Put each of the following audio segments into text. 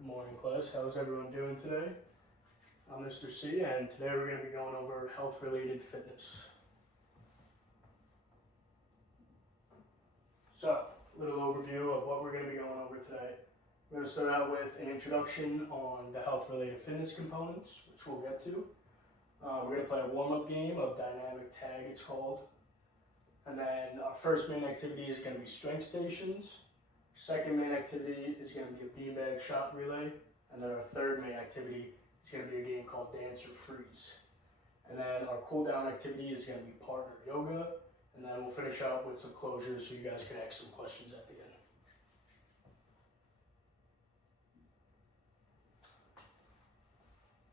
Good morning, class. How's everyone doing today? I'm Mr. C, and today we're going to be going over health-related fitness. So, a little overview of what we're going to be going over today. We're going to start out with an introduction on the health-related fitness components, which we'll get to. We're going to play a warm-up game of dynamic tag, it's called. And then our first main activity is going to be strength stations. Second main activity is going to be a beanbag shot relay. And then our third main activity is going to be a game called Dance or Freeze. And then our cool down activity is going to be partner yoga. And then we'll finish up with some closures so you guys can ask some questions at the end.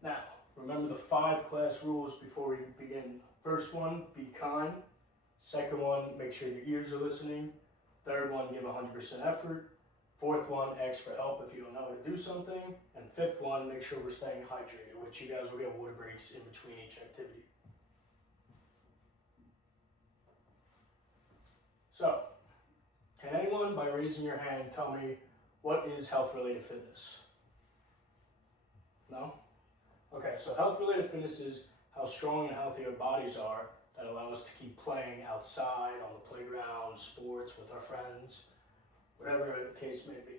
Now, remember the 5 class rules before we begin. First one, be kind. Second one, make sure your ears are listening. Third one, give 100% effort. Fourth one, ask for help if you don't know how to do something. And fifth one, make sure we're staying hydrated, which you guys will get water breaks in between each activity. So, can anyone, by raising your hand, tell me what is health-related fitness? No? Okay, so health-related fitness is how strong and healthy our bodies are that allow us to keep playing outside, on the playground, sports, with our friends, whatever the case may be.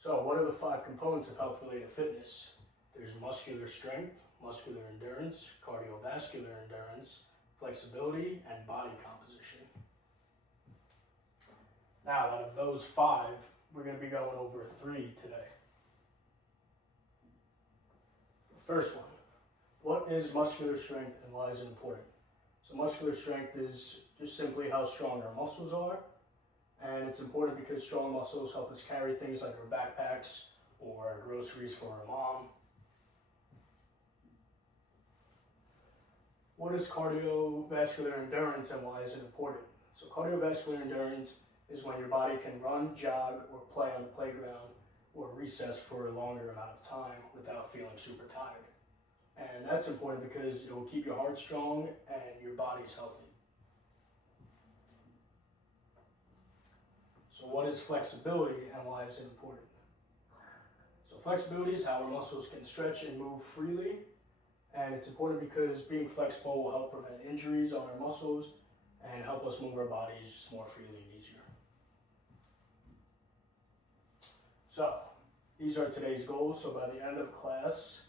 So what are the 5 components of health-related fitness? There's muscular strength, muscular endurance, cardiovascular endurance, flexibility, and body composition. Now, out of those 5, we're going to be going over 3 today. First one, what is muscular strength and why is it important? So muscular strength is just simply how strong our muscles are, and it's important because strong muscles help us carry things like our backpacks or our groceries for our mom. What is cardiovascular endurance and why is it important? So cardiovascular endurance is when your body can run, jog, or play on the playground or recess for a longer amount of time without feeling super tired. And that's important because it will keep your heart strong and your body's healthy. So what is flexibility and why is it important? So flexibility is how our muscles can stretch and move freely. And it's important because being flexible will help prevent injuries on our muscles and help us move our bodies just more freely and easier. So these are today's goals. So by the end of class,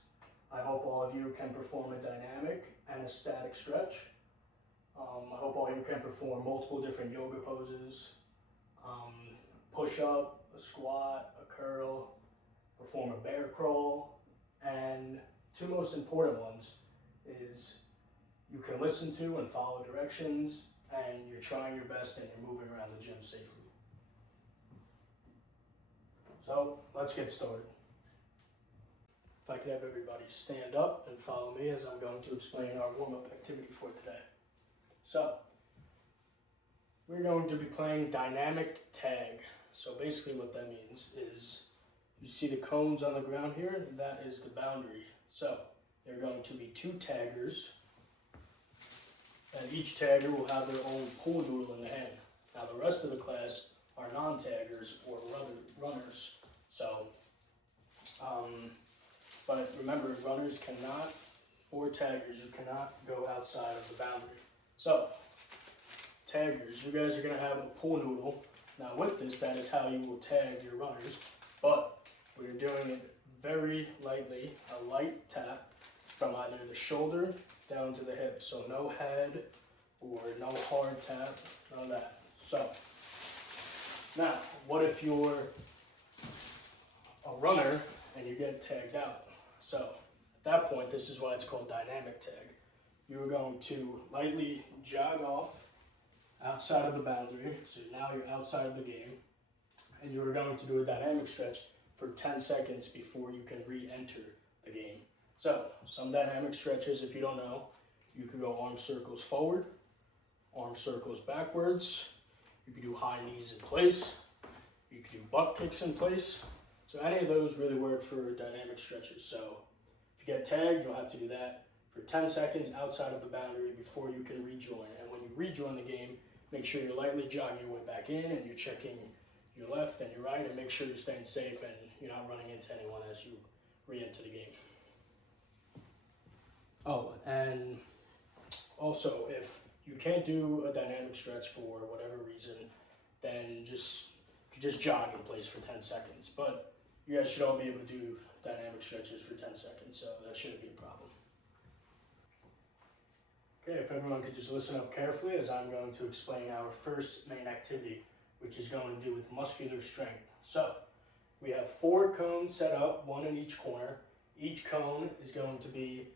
I hope all of you can perform a dynamic and a static stretch. I hope all of you can perform multiple different yoga poses, push-up, a squat, a curl, perform a bear crawl, and 2 most important ones is you can listen to and follow directions, and you're trying your best and you're moving around the gym safely. So let's get started. If I could have everybody stand up and follow me as I'm going to explain our warm-up activity for today. So, we're going to be playing dynamic tag. So basically what that means is, you see the cones on the ground here? That is the boundary. So, there are going to be 2 taggers, and each tagger will have their own pool noodle in the hand. Now the rest of the class are non-taggers or runners. So, but remember, runners cannot, or taggers, you cannot go outside of the boundary. So, taggers, you guys are going to have a pool noodle. Now with this, that is how you will tag your runners, but we're doing it very lightly, a light tap from either the shoulder down to the hip. So no head or no hard tap, none of that. So, now, what if you're a runner and you get tagged out? So, at that point, this is why it's called dynamic tag. You're going to lightly jog off outside of the boundary, so now you're outside of the game, and you're going to do a dynamic stretch for 10 seconds before you can re-enter the game. So, some dynamic stretches, if you don't know, you can go arm circles forward, arm circles backwards, you can do high knees in place, you can do butt kicks in place. So any of those really work for dynamic stretches. So if you get tagged, you'll have to do that for 10 seconds outside of the boundary before you can rejoin. And when you rejoin the game, make sure you're lightly jogging your way back in and you're checking your left and your right, and make sure you're staying safe and you're not running into anyone as you re-enter the game. Oh, and also, if you can't do a dynamic stretch for whatever reason, then just jog in place for 10 seconds. But you guys should all be able to do dynamic stretches for 10 seconds, so that shouldn't be a problem. Okay, if everyone could just listen up carefully as I'm going to explain our first main activity, which is going to do with muscular strength. So, we have 4 cones set up, 1 in each corner. Each cone is going to be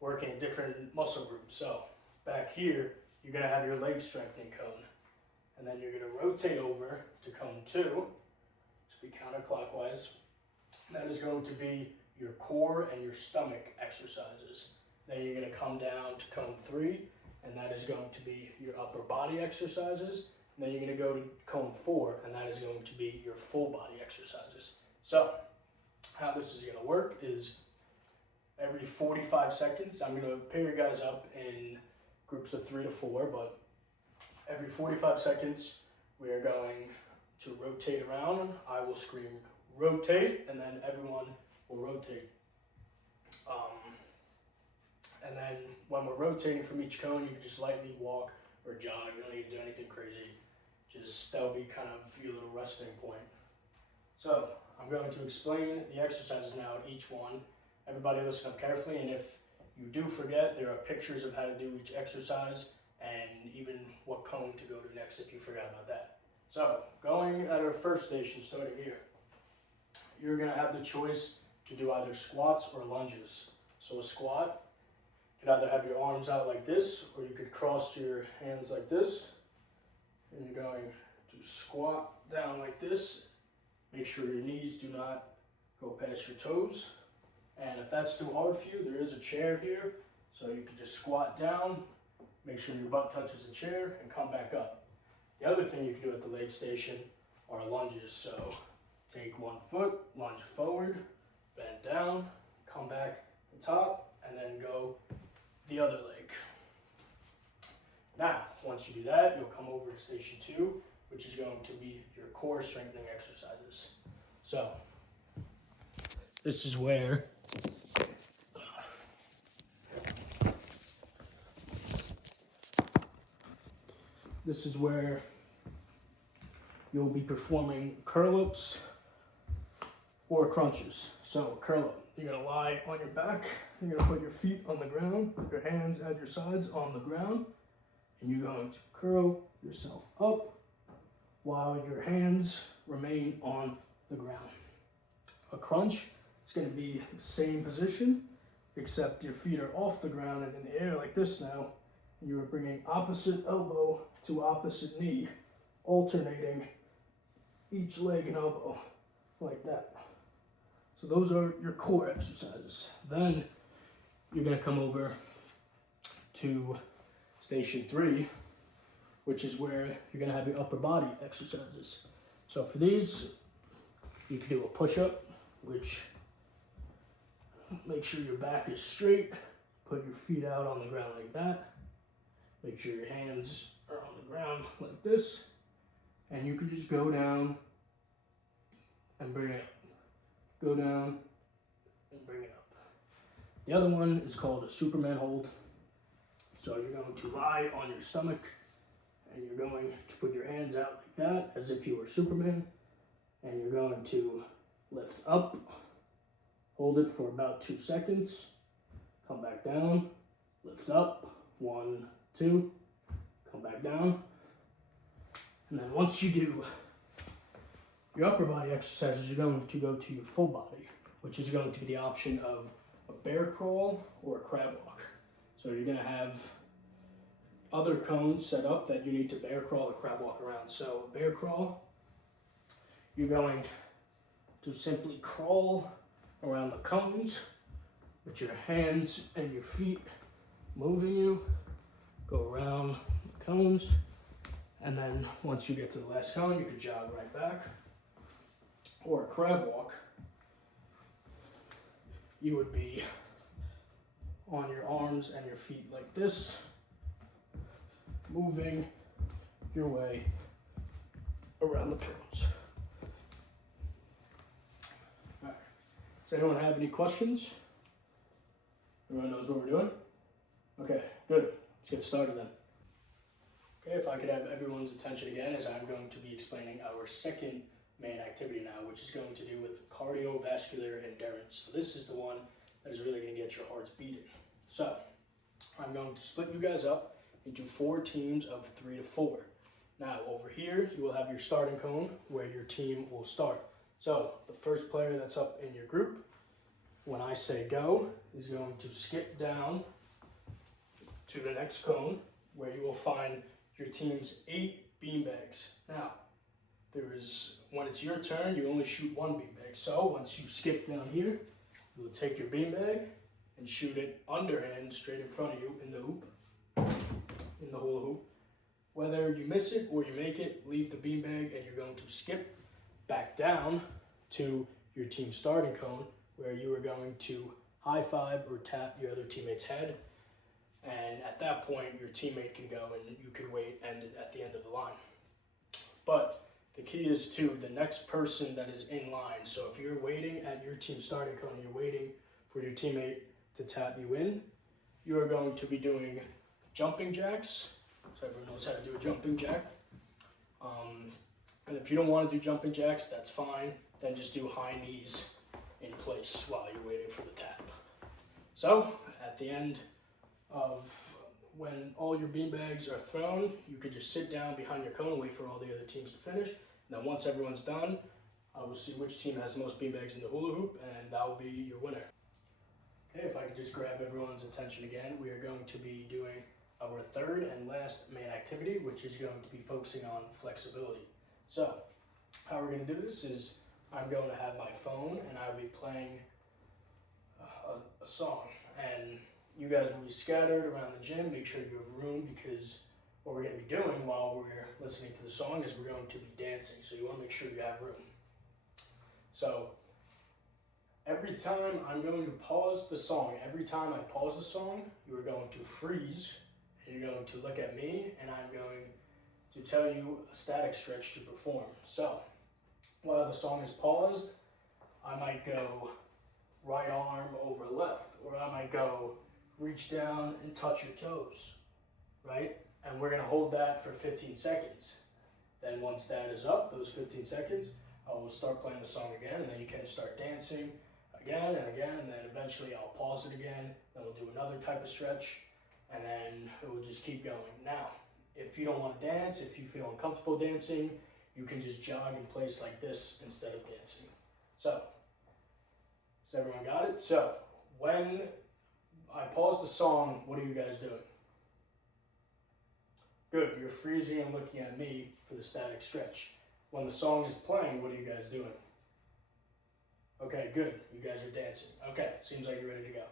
working a different muscle group. So, back here, you're going to have your leg strengthening cone. And then you're going to rotate over to cone 2, to be counterclockwise. That is going to be your core and your stomach exercises. Then you're going to come down to cone 3, and that is going to be your upper body exercises. And then you're going to go to cone 4, and that is going to be your full body exercises. So, how this is going to work is every 45 seconds, I'm going to pair you guys up in groups of 3 to 4, but every 45 seconds, we are going to rotate around. I will scream, rotate, and then everyone will rotate. And then when we're rotating from each cone, you can just lightly walk or jog. You don't need to do anything crazy. That'll be kind of your little resting point. So I'm going to explain the exercises now at each one. Everybody listen up carefully, and if you do forget, there are pictures of how to do each exercise and even what cone to go to next if you forgot about that. So going at our first station, starting here, you're going to have the choice to do either squats or lunges. So a squat, you could either have your arms out like this, or you could cross your hands like this. And you're going to squat down like this. Make sure your knees do not go past your toes. And if that's too hard for you, there is a chair here. So you can just squat down, make sure your butt touches the chair, and come back up. The other thing you can do at the leg station are lunges. So take one foot, lunge forward, bend down, come back to the top, and then go the other leg. Now, once you do that, you'll come over to station 2, which is going to be your core strengthening exercises. So, this is where you'll be performing curl-ups or crunches. So, curl-up. You're going to lie on your back. You're going to put your feet on the ground, your hands at your sides on the ground, and you're going to curl yourself up while your hands remain on the ground. A crunch is going to be the same position, except your feet are off the ground and in the air like this now. And you are bringing opposite elbow to opposite knee, alternating each leg and elbow like that. So those are your core exercises. Then you're going to come over to station 3, which is where you're going to have your upper body exercises. So for these, you can do a push-up, which make sure your back is straight. Put your feet out on the ground like that. Make sure your hands are on the ground like this. And you can just go down and bring it up. Go down and bring it up. The other one is called a Superman hold. So you're going to lie on your stomach and you're going to put your hands out like that as if you were Superman. And you're going to lift up, hold it for about 2 seconds, come back down, lift up, 1, 2, come back down. And then once you do your upper body exercises, you're going to go to your full body, which is going to be the option of a bear crawl or a crab walk. So you're going to have other cones set up that you need to bear crawl or crab walk around. So bear crawl, you're going to simply crawl around the cones with your hands and your feet moving you. Go around the cones, and then once you get to the last cone, you can jog right back. Or a crab walk, you would be on your arms and your feet like this, moving your way around the pros. All right. Does anyone have any questions? Everyone knows what we're doing? Okay, good. Let's get started then. Okay, if I could have everyone's attention again, as I'm going to be explaining our second main activity now, which is going to do with cardiovascular endurance. So this is the one that is really going to get your hearts beating. So I'm going to split you guys up into 4 teams of 3 to 4. Now over here, you will have your starting cone where your team will start. So the first player that's up in your group, when I say go, is going to skip down to the next cone where you will find your team's 8 beanbags. Now, when it's your turn, you only shoot 1 beanbag. So once you skip down here, you will take your beanbag and shoot it underhand straight in front of you in the hoop, in the hula hoop. Whether you miss it or you make it, leave the beanbag and you're going to skip back down to your team starting cone where you are going to high five or tap your other teammate's head. And at that point, your teammate can go and you can wait at the end of the line. But the key is to the next person that is in line. So if you're waiting at your team starting cone, you're waiting for your teammate to tap you in, you are going to be doing jumping jacks. So everyone knows how to do a jumping jack. And if you don't want to do jumping jacks, that's fine. Then just do high knees in place while you're waiting for the tap. So at the end of when all your beanbags are thrown, you could just sit down behind your cone and wait for all the other teams to finish. And then once everyone's done, I will see which team has the most beanbags in the hula hoop, and that will be your winner. Okay, if I could just grab everyone's attention again, we are going to be doing our third and last main activity, which is going to be focusing on flexibility. So how we're going to do this is I'm going to have my phone and I'll be playing a song, and you guys will be scattered around the gym. Make sure you have room, because what we're going to be doing while we're listening to the song is we're going to be dancing. So you want to make sure you have room. So every time I'm going to pause the song, every time I pause the song, you are going to freeze and you're going to look at me, and I'm going to tell you a static stretch to perform. So while the song is paused, I might go right arm over left, or I might go reach down and touch your toes, right? And we're gonna hold that for 15 seconds. Then once that is up, those 15 seconds, I will start playing the song again, and then you can start dancing again and again, and then eventually I'll pause it again, then we'll do another type of stretch, and then it will just keep going. Now, if you don't want to dance, if you feel uncomfortable dancing, you can just jog in place like this instead of dancing. So, has everyone got it? So, when I pause the song, what are you guys doing? Good, you're freezing and looking at me for the static stretch. When the song is playing, what are you guys doing? Okay, good, you guys are dancing. Okay, seems like you're ready to go.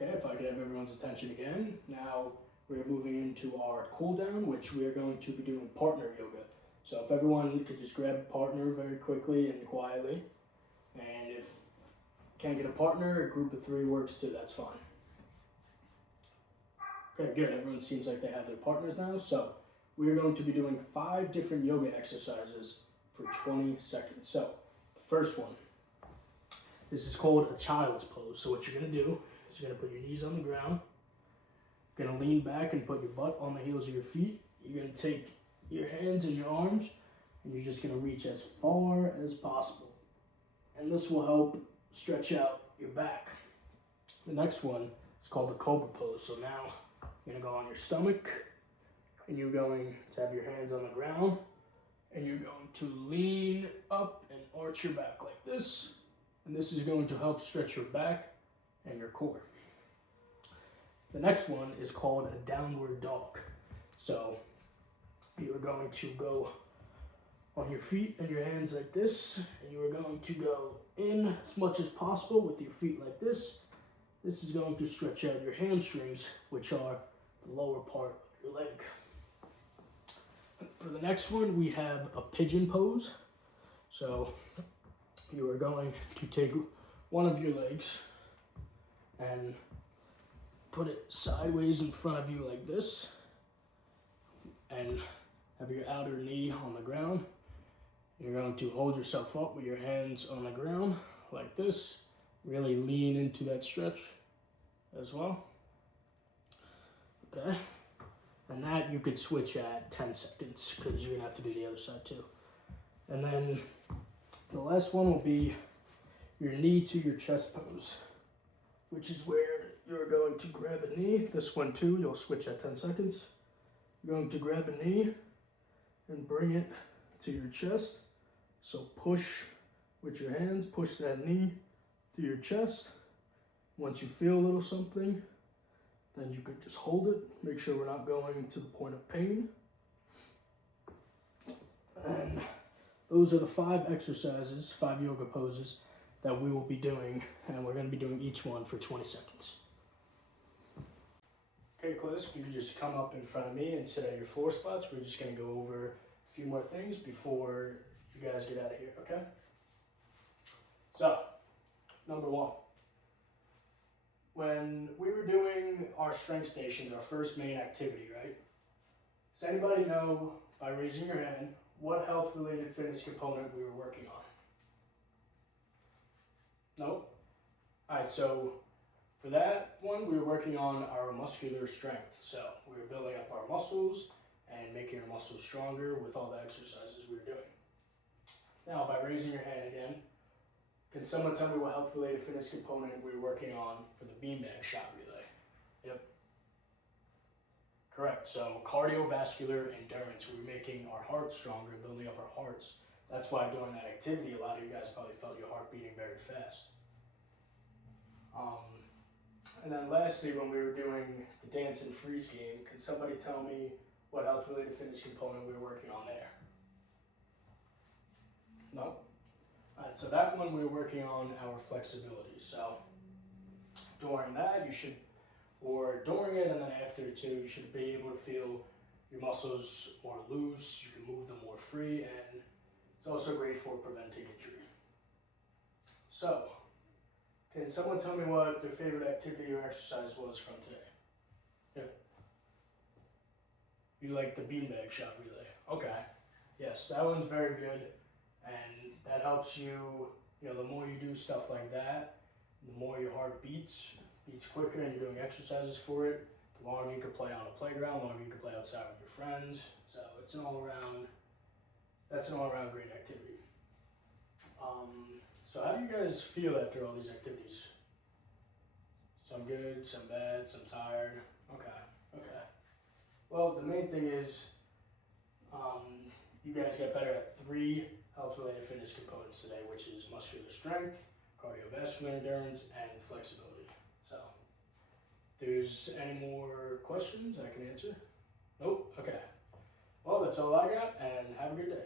Okay, if I could have everyone's attention again. Now we're moving into our cool down, which we are going to be doing partner yoga. So if everyone could just grab a partner very quickly and quietly. And if can't get a partner, a group of 3 works too, that's fine. Okay, good, everyone seems like they have their partners now. So we're going to be doing 5 different yoga exercises for 20 seconds. So the first one, this is called a child's pose. So what you're gonna do is you're gonna put your knees on the ground, you're gonna lean back and put your butt on the heels of your feet. You're gonna take your hands and your arms, and you're just gonna reach as far as possible. And this will help stretch out your back. The next one is called the cobra pose. So now you're gonna go on your stomach, and you're going to have your hands on the ground, and you're going to lean up and arch your back like this. And this is going to help stretch your back and your core. The next one is called a downward dog. So you're going to go on your feet and your hands like this, and you are going to go in as much as possible with your feet like this. This is going to stretch out your hamstrings, which are the lower part of your leg. For the next one, we have a pigeon pose. So you are going to take one of your legs and put it sideways in front of you like this. And have your outer knee on the ground. You're going to hold yourself up with your hands on the ground like this. Really lean into that stretch as well. Okay. And that you could switch at 10 seconds because you're gonna have to do the other side too. And then the last one will be your knee to your chest pose, which is where you're going to grab a knee. This one too, you'll switch at 10 seconds. You're going to grab a knee and bring it to your chest. So push with your hands, push that knee to your chest. Once you feel a little something, then you could just hold it. Make sure we're not going to the point of pain. And those are the 5 exercises, 5 yoga poses that we will be doing, and we're going to be doing each one for 20 seconds. Okay, class, if you could just come up in front of me and sit at your floor spots. We're just going to go over a few more things before you guys get out of here, okay? So, number 1. When we were doing our strength stations, our first main activity, right? Does anybody know, by raising your hand, what health-related fitness component we were working on? No? Alright, so for that one, we were working on our muscular strength. So we were building up our muscles and making our muscles stronger with all the exercises we were doing. Now, by raising your hand again, can someone tell me what health-related fitness component we were working on for the beanbag shot relay? Yep. Correct. So cardiovascular endurance. We were making our heart stronger and building up our hearts. That's why during that activity, a lot of you guys probably felt your heart beating very fast. And then lastly, when we were doing the dance and freeze game, can somebody tell me what health-related fitness component we were working on there? No? Alright, so that one we were working on our flexibility. So during that, you should, or during it and then after too, you should be able to feel your muscles more loose, you can move them more free, and it's also great for preventing injury. So, can someone tell me what their favorite activity or exercise was from today? Yeah. You like the beanbag shot relay? Okay. Yes, that one's very good. And that helps you, the more you do stuff like that, the more your heart beats quicker, and you're doing exercises for it, the longer you can play on a playground, the longer you can play outside with your friends. So it's an that's an all-around great activity. So how do you guys feel after all these activities? Some good, some bad, some tired? Okay. Well, the main thing is you guys get better at 3 health-related fitness components today, which is muscular strength, cardiovascular endurance, and flexibility. So, if there's any more questions I can answer? Nope? Okay. Well, that's all I got, and have a good day.